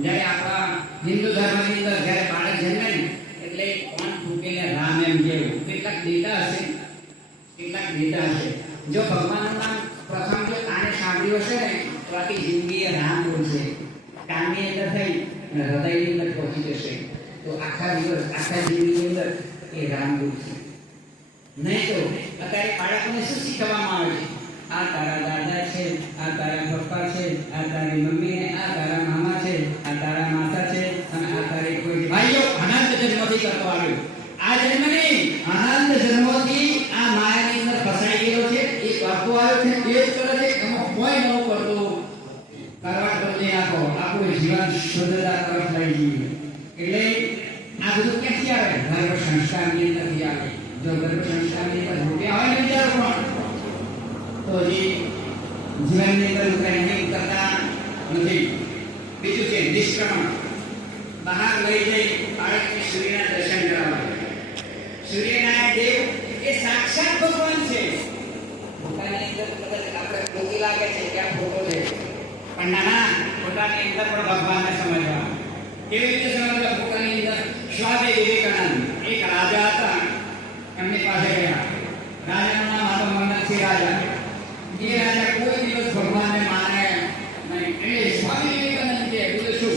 જ્યારે આપણા હિન્દુ ધર્મની અંદર જ્યારે બાળક જન્મે ને એટલે કોણ ફૂંકેને રામ એમ કહેવું. કેટલાક દેતા હશે, કેટલાક દેતા હશે. જો ભગવાનનું નામ પ્રથમ જો કાને સાંભળ્યું હશે ને તો આખી જિંદગી રામ બોલશે. કાનની અંદર થઈ અને હૃદયની અંદર પહોંચી જશે તો આખા દિવસ આખા જિંદગીની અંદર એ રામ બોલશે. નહીં તો અત્યારે બાળકોને શું શીખવવામાં આવે છે? આ તારા દાદા છે, આ તારા પપ્પા છે, આ તારી મમ્મી ને આ તારા મામા છે, આ તારા માતા છે અને આ તારી કોઈ ભાઈઓ. અનંત જન્મથી કરતો આવ્યો. આ જન્મ નહીં, અનંત જન્મથી આ માયાની અંદર ફસાઈ ગયો છે. એ કરતો આવ્યો છે, એ જ કરે છે. એમાં કોઈ નવું કરતો કરવા બદલી નાખો, આપણું જીવન શુદ્ધતા તરફ લઈ જઈએ. એટલે આ બધું ક્યાંથી આવે? ગર્ભ સંસ્કારની અંદરથી આવે. જો ગર્ભ સંસ્કારની અંદર રૂપિયા હોય ને વિચારો પણ તો જે જીવનની અંદર ઉતરાઈને ઉતરતા નથી. બીજું છે નિષ્ક્રમણ. બહાર લઈ જઈ બાળકને સૂર્યના દર્શન કરાવવા. સૂર્યનારાયણ દેવ એ સાક્ષાત ભગવાન છે. પોતાની અંદર કદાચ આપણે ખોટી લાગે છે કે આ ખોટો છે, પણ નાના પોતાની અંદર પણ ભગવાનને સમજવા. કેવી રીતે સમજવા? પોતાની અંદર સ્વામી વિવેકાનંદ એક રાજા હતા, એમની પાસે ગયા. રાજાનું નામ હતું મન્નતસિંહ રાજા. એ રાજા કોઈ દિવસ ભગવાનને માને નહીં. એટલે સ્વામી વિવેકાનંદ કે બોલે શું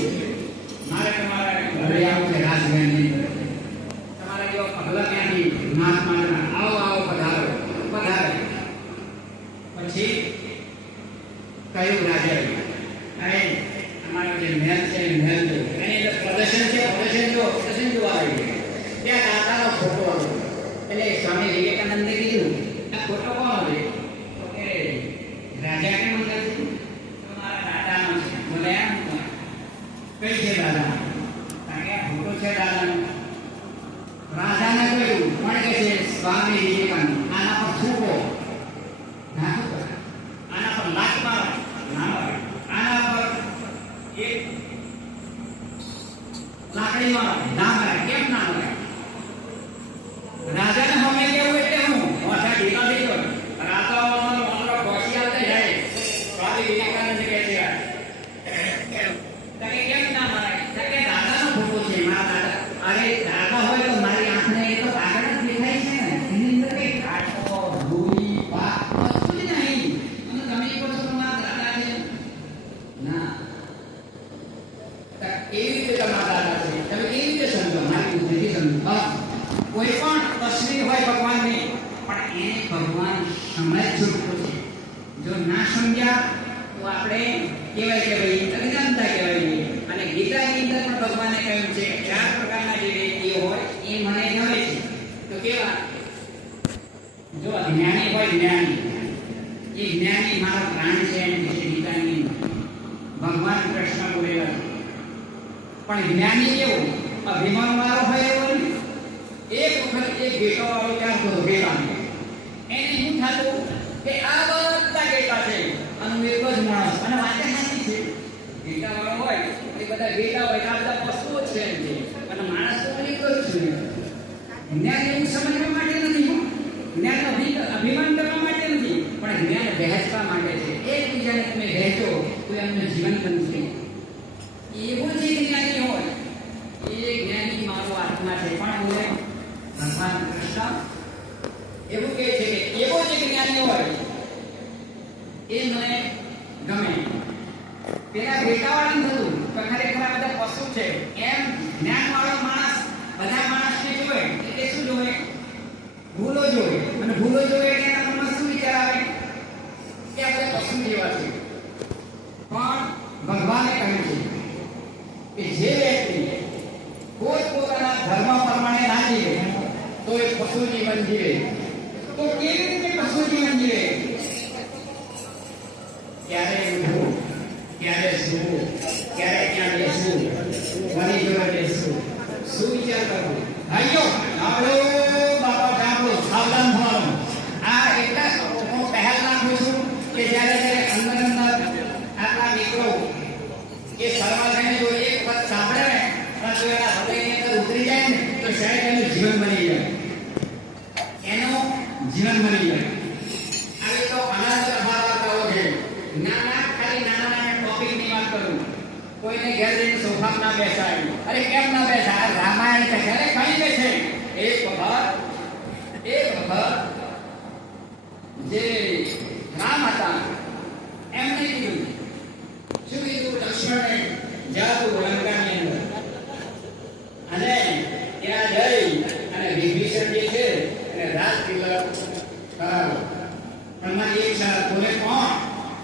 મારે તમારા ઘરે આવું છે રાજગઢની અંદર. તમારા જેવા પગલા ત્યાંથી મહાત્માના આવો આવો પધારો પધારે. પછી કયું રાજા અરે અમારો જે મહેલ છે મહેલ જો એની અંદર પ્રદર્શન છે, પ્રદર્શન જોવા આવી. ત્યાં દાદાનો ફોટો હતો. એટલે સ્વામી વિવેકાનંદે કીધું આ ફોટો કોણ છે? રાજા કે મંદિર છે? તમારા દાદાનો છે. બોલે એમ કઈ છે દાદા? કારણ કે આ ફોટો છે દાદાનો. રાજાને કહ્યું પણ કે છે સ્વામી વિવેકાનંદ. આના પર થૂકો, આના પર લાત મારો, ના મારો. આના પર એક લાકડી મારો, ના મારે. કેમ ના મારે? રાજાને હમે કેવું એટલે હું મોટા ઢીલા થઈ ગયો. રાજાઓનો મારો ખોસી આવતા જાય. સ્વામી વિવેકાનંદ કહે છે કે કેમ ના મારે? કે દાદાનો ફોટો છે મારા દાદા. અરે દાદા હોય તો મારી આંખને એ તો આગળ જ દેખાય છે ને. એની અંદર કઈ કાંટો ધૂળી પાક કશું જ નહીં. અને તમે કહો છો મારા દાદા છે? ના, એવી રીતે તમારા દાદા છે. તમે કેવી રીતે સમજો? મારી બુદ્ધિથી સમજો. કોઈ પણ તસવીર હોય ભગવાનની, પણ એને ભગવાન સમજ છૂટતો છે. જો ના સમજ્યા તો આપણે કહેવાય કે ભાઈ અજ્ઞાનતા કહેવાય. અને ગીતાની અંદર પણ ભગવાને કહ્યું છે કે 4 પ્રકારના જે વ્યક્તિઓ હોય એ મને ગમે છે. તો કેવા? જો જ્ઞાની હોય, જ્ઞાની, એ જ્ઞાની મારો પ્રાણ છે એમ છે ગીતાની ભગવાન કૃષ્ણ બોલેલા છે. પણ જ્ઞાની કેવો? અભિમાન વાળો હોય એવો નહીં. એક વખત એક ગેટો વાળો ત્યાં હતો ગેટા. એને શું થતું કે આ બધા ગેટા છે અને એક જ માણસ અને વાતે સાચી છે. ગેટા વાળો હોય એ બધા ગેટા હોય આ બધા પશુઓ છે એમ છે અને માણસ તો એક જ છે. જ્ઞાન એવું સમજવા માટે નથી. જ્ઞાન અભિમાન કરવા માટે નથી, પણ જ્ઞાન વહેંચવા માટે છે. એકબીજાને તમે વહેંચો તો એમનું જીવન બનશે. એવું જે જ્ઞાની હોય એ જ્ઞાની મારો આત્મા છે. પણ બોલે ભગવાન કૃષ્ણ એવું કહે છે કે એવો જે જ્ઞાની હોય એ મને ગમે. પેલા બેટાવાળાને થતું તો ખરેખર આ બધા પશુ છે એમ જ્ઞાનવાળો માણસ બધા માણસને જોવે એટલે શું જોવે? ભૂલો જોવે. અને ભૂલો જોવે એટલે એના મનમાં શું વિચાર આવે? કે આ બધા પશુ જેવા છે. પણ ભગવાને કહ્યું છે કે જે વ્યક્તિ પોતપોતાના ધર્મ પ્રમાણે ના જીવે તો એ પશુ જીવન જીવે. તો કેવી રીતે પશુ જીવન જીવે? ક્યારે ઉઠવું, ક્યારે સૂવું, ક્યારે ક્યાં બેસવું, કોની જોડે બેસવું, શું વિચાર કરવો? ભાઈઓ આપણો બાપા સાંભળો, સાવધાન થવાનું. આ એટલા હું પહેલ નાખું છું કે જ્યારે અંદર આપણા મિત્રો એ સર્વાધ્યાને જો એક વખત સાંભળે ને તો એના હૃદયની અંદર ઉતરી જાય ને તો શાયદ એનું જીવન બની જાય. એનું જીવન બની જાય. આવી તો અનંત વાર્તાઓ છે. નાના ખાલી નાના ટોપિકની વાત કરું. કોઈને ઘેર જઈને સોફામાં ના બેસાય. અરે કેમ ના બેસાય? રામાયણ છે ઘરે કઈ કે છે એક વખત જે રામ હતા એમને કીધું, શું કીધું? લક્ષ્મણે જા તું લંકાની અંદર અને ત્યાં જઈ અને વિભીષણ જે છે એને રાજ તિલક કરાવો. પણ મારી એક શરત, બોલે કોણ?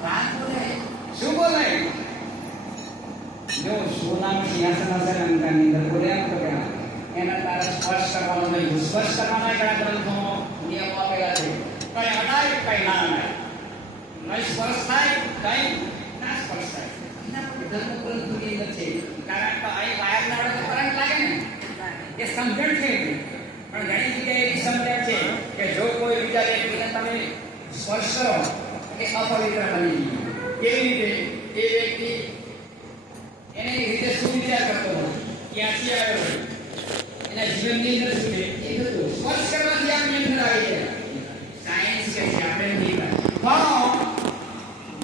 રાજ બોલે. શું બોલે? જો સોનાનું સિંહાસન હશે લંકાની અંદર, બોલે એમ તો કે એના તારે સ્પર્શ કરવાનો નહીં. સ્પર્શ કરવાના ઘણા ગ્રંથોમાં નિયમો આપેલા છે. કઈ અડાય કઈ ના અડાય, નહીં સ્પર્શ થાય કઈ ના સ્પર્શ થાય. એના પર ધર્મ ગ્રંથોની અંદર છે. કારણ કે અહીં વાયર ના અડે તો કરંટ લાગે ને, એ સમજણ છે. પણ ઘણી જગ્યાએ એવી સમજણ છે કે જો કોઈ બીજા વ્યક્તિને તમે સ્પર્શ કરો એ અપવિત્ર બની ગયું. કેવી રીતે? એ વ્યક્તિ એને રીતે શું વિચાર કરતો હોય, ક્યાંથી આવ્યો હોય, એના જીવનની અંદર શું છે એ બધું સ્પર્શ કરવાથી આમ